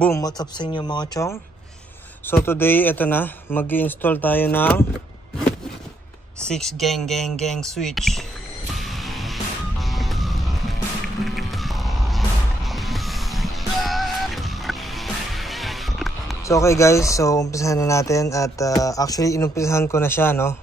Boom! What's up sa inyo mga chong? So today, ito na. Mag-i-install tayo ng 6 gang switch. So okay guys, so umpisahan na natin at actually inumpisahan ko na siya, no?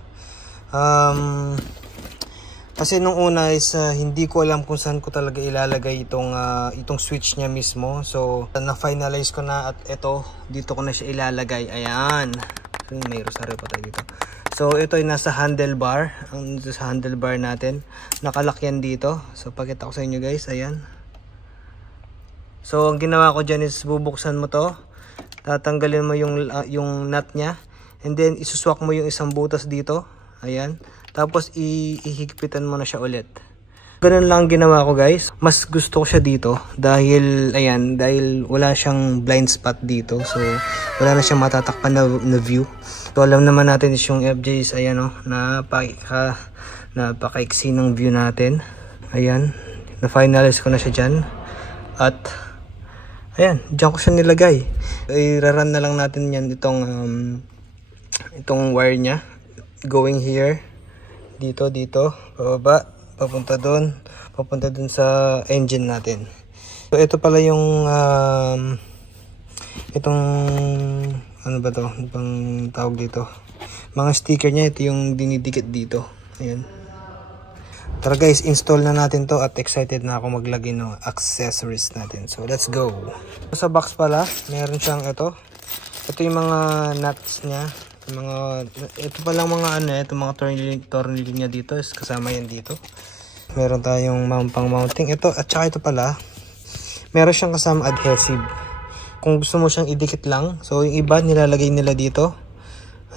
Kasi nung una is hindi ko alam kung saan ko talaga ilalagay itong switch niya mismo. So na-finalize ko na at ito, dito ko na siya ilalagay. Ayan. So, may rosaryo pa tayo dito. So ito ay nasa handlebar. Ang sa handlebar natin, nakalak yan dito. So pakita ko sa inyo guys, ayan. So ang ginawa ko dyan is bubuksan mo to. Tatanggalin mo yung nut niya. And then isuswak mo yung isang butas dito. Ayan. Tapos ihigpitan mo na siya ulit. Ganun lang ginawa ko guys. Mas gusto ko siya dito dahil ayan, dahil wala siyang blind spot dito. So wala na siyang matatakpan na view. So alam naman natin is yung FJs ayan oh, napakaiksi ng view natin. Ayan, na-finalize ko na siya dyan. At ayan, dyan ko siya nilagay. I-run na lang natin yan itong wire nya going here. Dito, pababa, papunta dun sa engine natin. So ito pala yung itong ano ba to, ibang tawag dito, mga sticker nya. Ito yung dinidikit dito. Ayan. Tara guys, install na natin to at excited na ako maglagay ng accessories natin. So let's go. Sa box pala, meron siyang ito yung mga nuts nya. Ito pa lang mga itong mga tornilyo niya dito is kasama yan dito. Meron tayong pang mounting ito, at saka ito pala meron siyang kasama adhesive kung gusto mo siyang idikit lang. So yung iba nilalagay nila dito,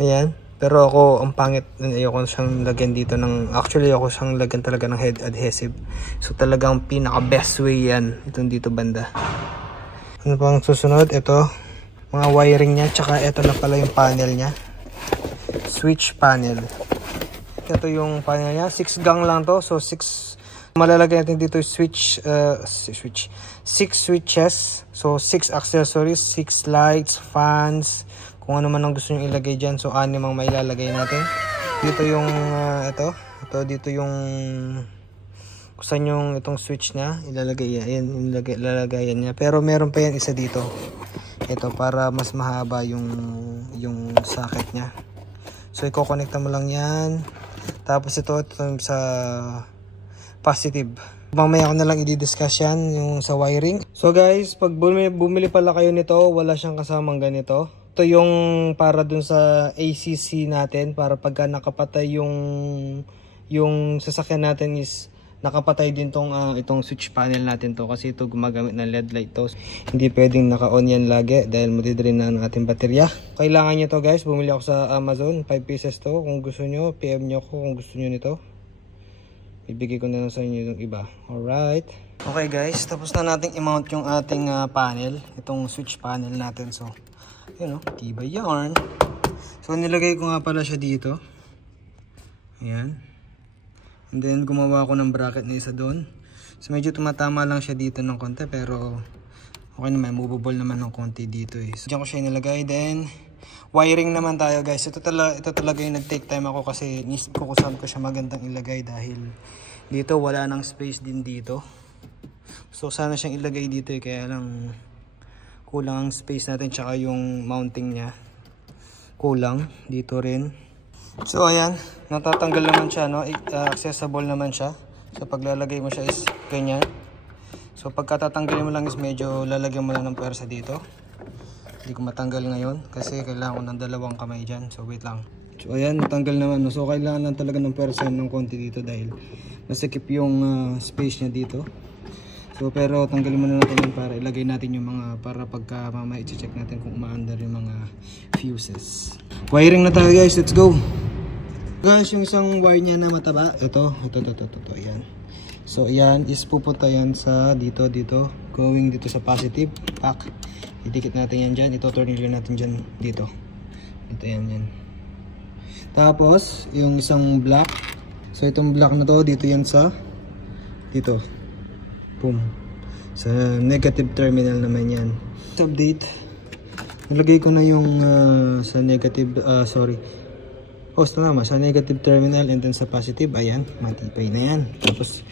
ayan, pero ako ang pangit, ayoko siyang lagyan dito actually ako siyang lagyan talaga ng head adhesive. So talagang pinaka best way yan, itong dito banda. Ano pang susunod? Ito mga wiring niya, tsaka ito na pala yung panel niya, switch panel. Ito yung panel niya, 6 gang lang to. So 6 malalagay natin dito switch 6 switches. So 6 accessories, 6 lights, fans, kung ano man ang gusto niyo ilagay diyan. So 6 ang mailalagay natin. Dito yung ito dito yung kusan yung itong switch niya ilalagay. Ayan, ilalagayan niya. Pero meron pa yan isa dito. Ito para mas mahaba yung socket niya. So i-connect mo lang yan. Tapos ito sa positive. Mamaya ko na lang i-discuss yan yung sa wiring. So guys, pag bumili pala kayo nito, wala siyang kasamang ganito. Ito yung para dun sa ACC natin, para pagka nakapatay yung sasakyan natin is nakapatay din itong switch panel natin to, kasi ito gumagamit ng LED light to. Hindi pwedeng naka-on yan lagi dahil matidrain na ang ating baterya. Kailangan nyo to guys, bumili ako sa Amazon, 5 pieces to. Kung gusto nyo, PM nyo ako kung gusto nyo nito. Ibigay ko na lang sa inyo yung iba. Alright. Okay guys, tapos na natin i-mount yung ating panel, itong switch panel natin. So, yun o, tibay yarn. So, nilagay ko nga pala siya dito. Ayan. And then gumawa ako ng bracket na isa doon. So medyo tumatama lang siya dito ng konti, pero okay naman, movable naman ng konti dito eh. So diyan ko siya nilagay. Then wiring naman tayo guys. Ito talaga yung nag-take time ako kasi nisip ko kung saan ko siya magandang ilagay, dahil dito wala nang space din dito. So sana siyang ilagay dito eh, kaya lang kulang ang space natin, tsaka yung mounting niya kulang dito rin. So ayan, natatanggal naman siya, no? Accessible naman siya. So paglalagay mo siya is ganyan. So pagkatatanggalin mo lang is medyo lalagyan mo lang ng pwersa dito. Hindi ko matanggal ngayon kasi kailangan ko ng 2 kamay dyan. So wait lang. So ayan, natanggal naman, no? So kailangan lang talaga ng pwersa ng konti dito dahil nasikip yung space niya dito. So pero tanggalin muna natin yan para ilagay natin yung mga, para pagka mamaya i-check natin kung umaandar yung mga fuses. Wiring na tayo guys, let's go. Guys, yung isang wire niya na mataba, ito, yan. So yan is pupunta yan sa dito, going dito sa positive pack. Idikit natin yan dyan, ito-tornilyo natin dyan dito. Ito yan. Tapos yung isang black, so itong black na to, dito yan sa dito. Boom. Sa negative terminal naman yan. Update. Nilagay ko na yung sa negative, sa negative terminal and then sa positive. Ayan, matipay na yan. Tapos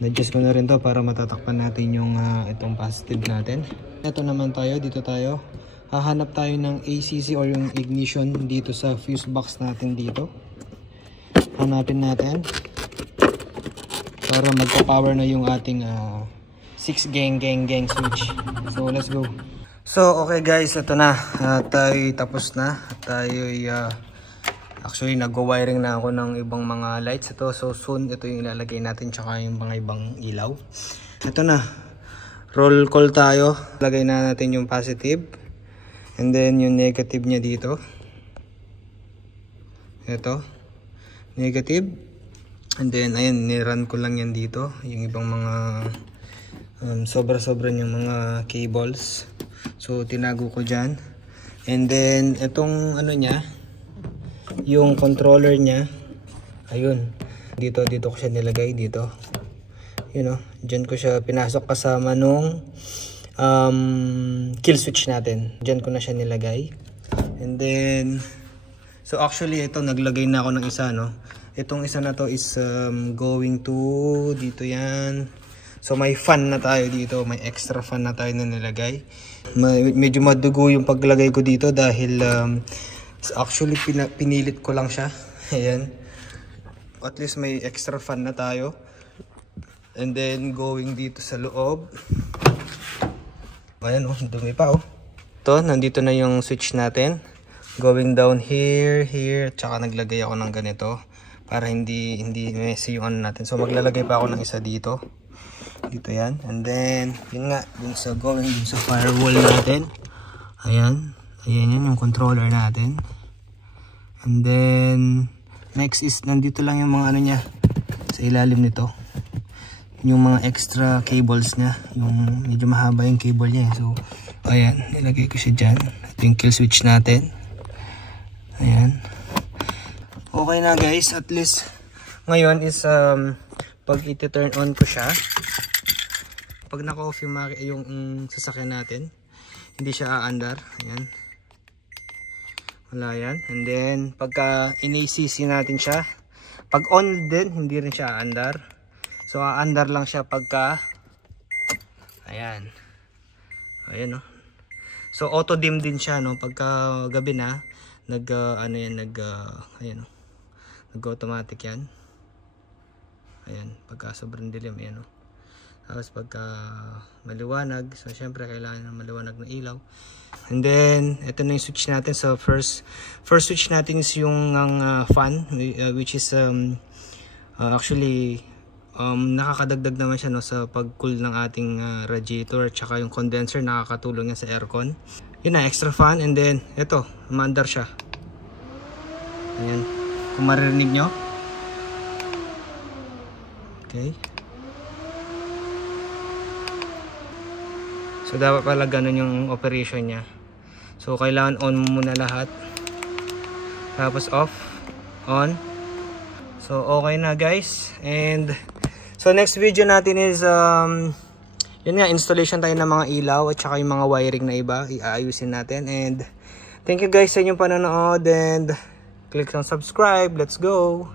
na-adjust ko na rin to para matatakpan natin yung itong positive natin. Ito naman tayo, dito tayo. Hahanap tayo ng ACC or yung ignition dito sa fuse box natin dito. Hanapin natin para magpa-power na yung ating 6 gang switch. So let's go. So okay guys, ito na. Tayo tapos na. Tayo actually nagwo-wiring na ako ng ibang mga lights ito. So soon ito yung ilalagay natin tsaka yung mga ibang ilaw. Ito na. Roll call tayo. Lagay na natin yung positive. And then yung negative niya dito. Ito. Negative. And then ayan, nirun ko lang yan dito. Yung ibang mga sobra-sobra yung mga cables. So tinago ko dyan. And then itong ano niya, yung controller niya, ayun. Dito ko siya nilagay dito. You know, dyan ko siya pinasok kasama nung kill switch natin. Dyan ko na siya nilagay. And then so actually ito naglagay na ako ng isa, no. Itong isa na to is going to dito yan. So may fan na tayo dito, may extra fan na tayo na nilagay. Medyo madugo yung paglagay ko dito dahil actually pinilit ko lang siya. Ayan. At least may extra fan na tayo. And then going dito sa loob. Ayan oh, dumi pa oh. Ito, nandito na yung switch natin. Going down here, tsaka naglagay ako ng ganito para hindi messy yung ano natin. So maglalagay pa ako ng isa dito. Dito yan. And then, yun nga, dun sa going dun sa firewall natin. Ayan. Ayan yan yung controller natin. And then, next is, nandito lang yung mga ano niya. Sa ilalim nito. Yung mga extra cables niya. Yung medyo mahaba yung cable niya. So, ayan. Nilagay ko siya dyan. Ito yung kill switch natin. Ayan. Okay na guys. At least, ngayon is, pag iti-turn on ko siya, pag naka-off yung sasakyan natin, hindi siya aandar. Ayan. Wala yan. And then, pagka in-ACC natin siya, pag on din, hindi rin siya aandar. So, aandar lang siya pagka, ayan. Ayan, no. So, auto-dim din siya, no. Pagka gabi na, ayan, no. Nag-automatic yan. Ayan, pagka sobrang dilim, ayan, no. Tapos pagka maliwanag, so syempre kailangan ng maliwanag na ilaw. And then ito na yung switch natin. So first switch natin is yung fan, which is actually nakakadagdag naman siya, no, sa pag-cool ng ating radiator, tsaka yung condenser nakakatulong yan sa aircon. Yun na, extra fan. And then ito, umaandar siya. Ayan, kung maririnig nyo. Okay. So dapat pala ganun yung operation niya. So kailangan on muna lahat. Tapos off, on. So okay na guys. And so next video natin is yun nga, installation tayo ng mga ilaw at saka yung mga wiring na iba. Iayusin natin. And thank you guys sa inyong panonood, and click on subscribe. Let's go.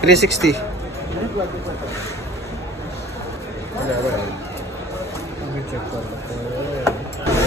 $360. Wala. Check ko.